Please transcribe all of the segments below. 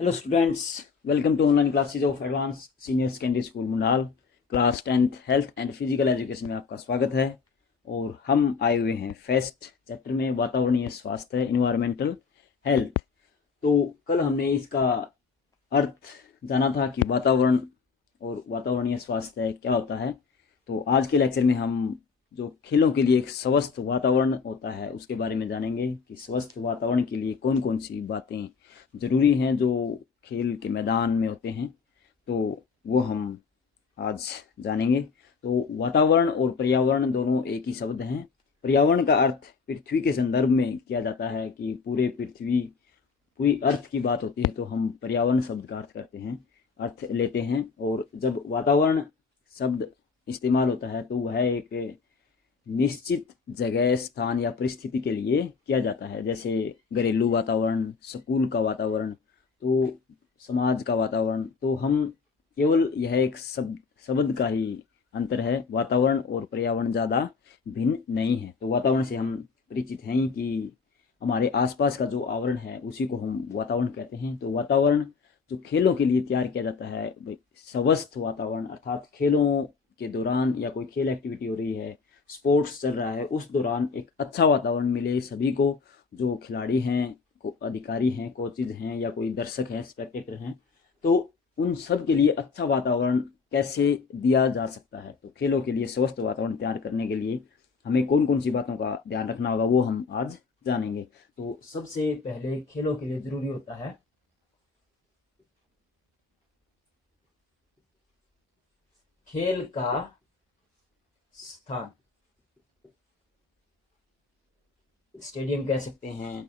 Hello students, welcome to online classes of advance senior secondary school Mundal. Class 10th health and physical education में आपका स्वागत है। और हम आए हुए हैं फेस्ट चैप्टर में, वातावरणीय स्वास्थ्य, इन्वायरमेंटल हेल्थ। तो कल हमने इसका अर्थ जाना था कि वातावरण और वातावरणीय स्वास्थ्य क्या होता है। तो आज के लेक्चर में हम जो खेलों के लिए एक स्वस्थ वातावरण होता है उसके बारे में जानेंगे कि स्वस्थ वातावरण के लिए कौन कौन सी बातें ज़रूरी हैं जो खेल के मैदान में होते हैं। तो वो हम आज जानेंगे। तो वातावरण और पर्यावरण दोनों एक ही शब्द हैं। पर्यावरण का अर्थ पृथ्वी के संदर्भ में किया जाता है कि पूरी अर्थ की बात होती है तो हम पर्यावरण शब्द का अर्थ लेते हैं। और जब वातावरण शब्द इस्तेमाल होता है तो वह एक निश्चित जगह, स्थान या परिस्थिति के लिए किया जाता है, जैसे घरेलू वातावरण, स्कूल का वातावरण, तो समाज का वातावरण। तो हम केवल यह एक शब्द का ही अंतर है, वातावरण और पर्यावरण ज़्यादा भिन्न नहीं है। तो वातावरण से हम परिचित हैं ही कि हमारे आसपास का जो आवरण है उसी को हम वातावरण कहते हैं। तो वातावरण जो खेलों के लिए तैयार किया जाता है, स्वस्थ वातावरण अर्थात खेलों के दौरान या कोई खेल एक्टिविटी हो रही है, स्पोर्ट्स चल रहा है, उस दौरान एक अच्छा वातावरण मिले सभी को, जो खिलाड़ी हैं, अधिकारी हैं, कोचेज हैं या कोई दर्शक हैं, स्पेक्टेटर हैं। तो उन सब के लिए अच्छा वातावरण कैसे दिया जा सकता है। तो खेलों के लिए स्वस्थ वातावरण तैयार करने के लिए हमें कौन कौन सी बातों का ध्यान रखना होगा वो हम आज जानेंगे। तो सबसे पहले खेलों के लिए जरूरी होता है खेल का स्थान, स्टेडियम कह सकते हैं।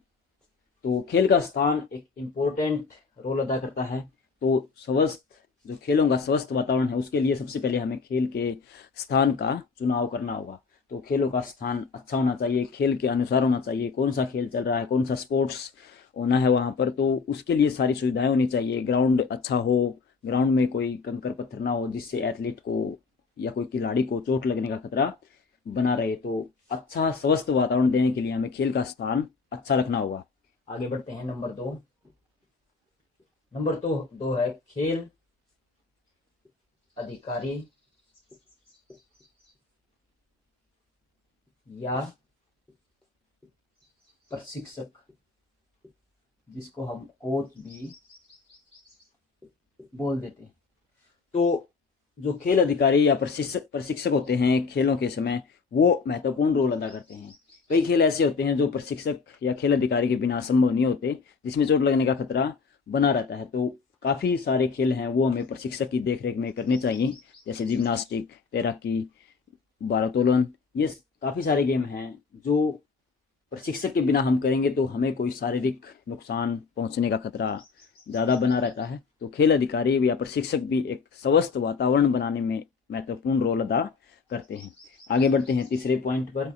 तो खेल का स्थान एक इम्पोर्टेंट रोल अदा करता है। तो स्वस्थ जो खेलों का स्वस्थ वातावरण है उसके लिए सबसे पहले हमें खेल के स्थान का चुनाव करना होगा। तो खेलों का स्थान अच्छा होना चाहिए, खेल के अनुसार होना चाहिए, कौन सा खेल चल रहा है, कौन सा स्पोर्ट्स होना है वहाँ पर, तो उसके लिए सारी सुविधाएं होनी चाहिए। ग्राउंड अच्छा हो, ग्राउंड में कोई कंकर पत्थर ना हो जिससे एथलीट को या कोई खिलाड़ी को चोट लगने का खतरा बना रहे। तो अच्छा स्वस्थ वातावरण देने के लिए हमें खेल का स्थान अच्छा रखना होगा। आगे बढ़ते हैं। नंबर दो है खेल अधिकारी या प्रशिक्षक, जिसको हम कोच भी बोल देते हैं। तो जो खेल अधिकारी या प्रशिक्षक होते हैं खेलों के समय, वो महत्वपूर्ण रोल अदा करते हैं। कई खेल ऐसे होते हैं जो प्रशिक्षक या खेल अधिकारी के बिना संभव नहीं होते, जिसमें चोट लगने का खतरा बना रहता है। तो काफ़ी सारे खेल हैं वो हमें प्रशिक्षक की देखरेख में करने चाहिए, जैसे जिम्नास्टिक, तैराकी, भारोत्तोलन। ये काफ़ी सारे गेम हैं जो प्रशिक्षक के बिना हम करेंगे तो हमें कोई शारीरिक नुकसान पहुंचने का खतरा ज़्यादा बना रहता है। तो खेल अधिकारी या प्रशिक्षक भी एक स्वस्थ वातावरण बनाने में महत्वपूर्ण रोल अदा करते हैं। आगे बढ़ते हैं तीसरे पॉइंट पर।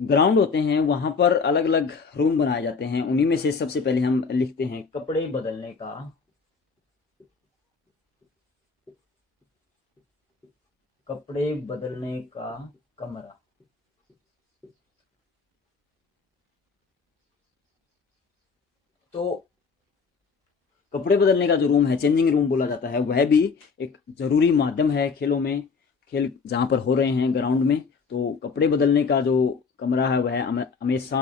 ग्राउंड होते हैं, वहाँ पर अलग अलग रूम बनाए जाते हैं। उन्हीं में से सबसे पहले हम लिखते हैं कपड़े बदलने का कमरा। तो कपड़े बदलने का जो रूम है, चेंजिंग रूम बोला जाता है, वह भी एक जरूरी माध्यम है खेलों में। खेल जहाँ पर हो रहे हैं ग्राउंड में, तो कपड़े बदलने का जो कमरा है वह हमेशा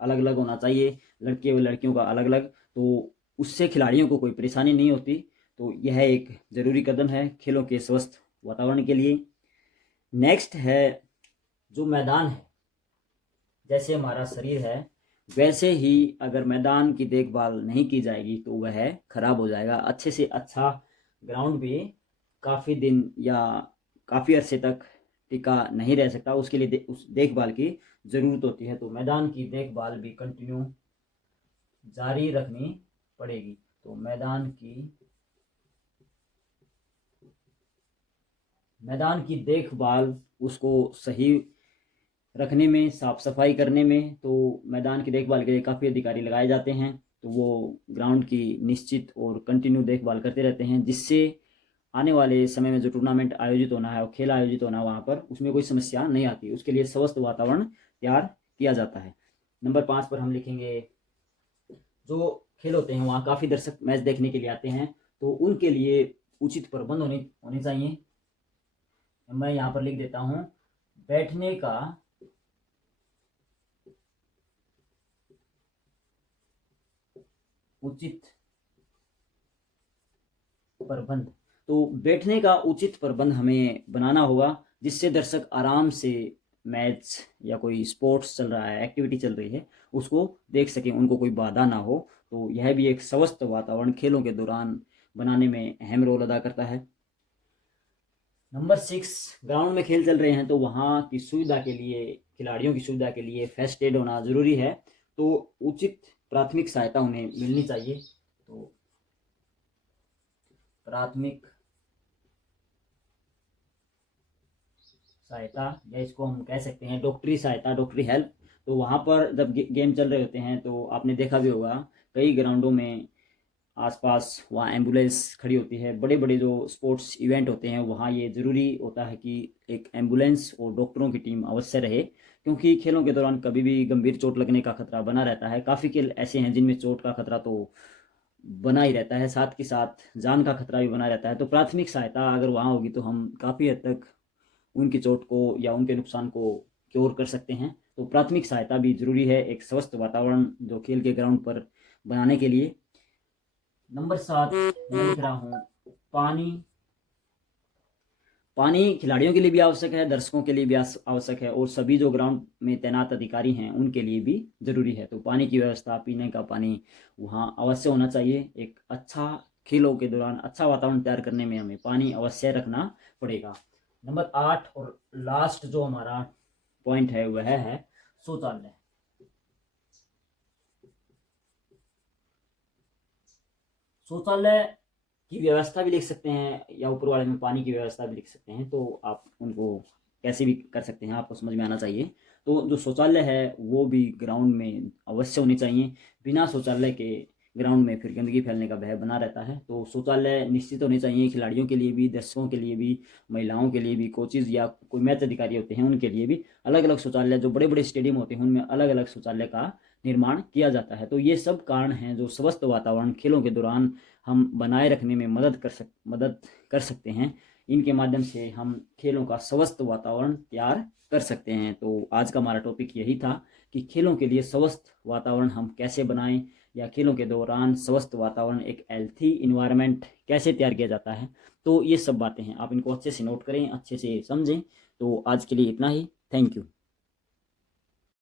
अलग अलग होना चाहिए, लड़के व लड़कियों का अलग अलग। तो उससे खिलाड़ियों को कोई परेशानी नहीं होती। तो यह एक जरूरी कदम है खेलों के स्वस्थ वातावरण के लिए। नेक्स्ट है जो मैदान है, जैसे हमारा शरीर है वैसे ही अगर मैदान की देखभाल नहीं की जाएगी तो वह खराब हो जाएगा। अच्छे से अच्छा ग्राउंड भी काफ़ी दिन या काफ़ी अरसे तक टिका नहीं रह सकता, उसके लिए उस देखभाल की ज़रूरत होती है। तो मैदान की देखभाल भी कंटिन्यू जारी रखनी पड़ेगी। तो मैदान की देखभाल, उसको सही रखने में, साफ सफाई करने में, तो मैदान की देखभाल के लिए काफ़ी अधिकारी लगाए जाते हैं। तो वो ग्राउंड की निश्चित और कंटिन्यू देखभाल करते रहते हैं, जिससे आने वाले समय में जो टूर्नामेंट आयोजित होना है और खेल आयोजित होना है वहाँ पर उसमें कोई समस्या नहीं आती। उसके लिए स्वस्थ वातावरण तैयार किया जाता है। नंबर 5 पर हम लिखेंगे जो खेल होते हैं वहाँ काफ़ी दर्शक मैच देखने के लिए आते हैं, तो उनके लिए उचित प्रबंध होने चाहिए। मैं यहाँ पर लिख देता हूँ, बैठने का उचित प्रबंध। तो बैठने का उचित प्रबंध हमें बनाना होगा, जिससे दर्शक आराम से मैच या कोई स्पोर्ट्स चल रहा है, एक्टिविटी चल रही है, उसको देख सकें, उनको कोई बाधा ना हो। तो यह भी एक स्वस्थ वातावरण खेलों के दौरान बनाने में अहम रोल अदा करता है। नंबर 6, ग्राउंड में खेल चल रहे हैं तो वहाँ की सुविधा के लिए, खिलाड़ियों की सुविधा के लिए फर्स्ट एड होना जरूरी है। तो उचित प्राथमिक सहायता उन्हें मिलनी चाहिए। तो प्राथमिक सहायता, या इसको हम कह सकते हैं डॉक्टरी सहायता, डॉक्टरी हेल्प। तो वहाँ पर जब गेम चल रहे होते हैं तो आपने देखा भी होगा, कई ग्राउंडों में आसपास वहाँ एम्बुलेंस खड़ी होती है। बड़े बड़े जो स्पोर्ट्स इवेंट होते हैं वहाँ ये ज़रूरी होता है कि एक एम्बुलेंस और डॉक्टरों की टीम अवश्य रहे, क्योंकि खेलों के दौरान कभी भी गंभीर चोट लगने का खतरा बना रहता है। काफ़ी खेल ऐसे हैं जिनमें चोट का खतरा तो बना ही रहता है, साथ के साथ जान का खतरा भी बना रहता है। तो प्राथमिक सहायता अगर वहाँ होगी तो हम काफ़ी हद तक उनकी चोट को या उनके नुकसान को क्योर कर सकते हैं। तो प्राथमिक सहायता भी जरूरी है एक स्वस्थ वातावरण जो खेल के ग्राउंड पर बनाने के लिए। नंबर 7 मैं लिख रहा हूँ, पानी। पानी खिलाड़ियों के लिए भी आवश्यक है, दर्शकों के लिए भी आवश्यक है, और सभी जो ग्राउंड में तैनात अधिकारी हैं उनके लिए भी जरूरी है। तो पानी की व्यवस्था, पीने का पानी वहाँ अवश्य होना चाहिए। एक अच्छा खेलों के दौरान अच्छा वातावरण तैयार करने में हमें पानी अवश्य रखना पड़ेगा। नंबर 8 और लास्ट जो हमारा पॉइंट है वह है शौचालय। शौचालय की व्यवस्था भी लिख सकते हैं, या ऊपर वाले में पानी की व्यवस्था भी लिख सकते हैं, तो आप उनको कैसे भी कर सकते हैं, आपको समझ में आना चाहिए। तो जो शौचालय है वो भी ग्राउंड में अवश्य होनी चाहिए। बिना शौचालय के ग्राउंड में फिर गंदगी फैलने का भय बना रहता है। तो शौचालय निश्चित होने चाहिए, खिलाड़ियों के लिए भी, दर्शकों के लिए भी, महिलाओं के लिए भी, कोचिज या कोई मैच अधिकारी होते हैं उनके लिए भी अलग अलग शौचालय, जो बड़े बड़े स्टेडियम होते हैं उनमें अलग अलग शौचालय का निर्माण किया जाता है। तो ये सब कारण हैं जो स्वस्थ वातावरण खेलों के दौरान हम बनाए रखने में मदद कर सकते हैं। इनके माध्यम से हम खेलों का स्वस्थ वातावरण तैयार कर सकते हैं। तो आज का हमारा टॉपिक यही था कि खेलों के लिए स्वस्थ वातावरण हम कैसे बनाएं, या खेलों के दौरान स्वस्थ वातावरण, एक हेल्थी इन्वायरमेंट कैसे तैयार किया जाता है। तो ये सब बातें हैं, आप इनको अच्छे से नोट करें, अच्छे से समझें। तो आज के लिए इतना ही। Thank you.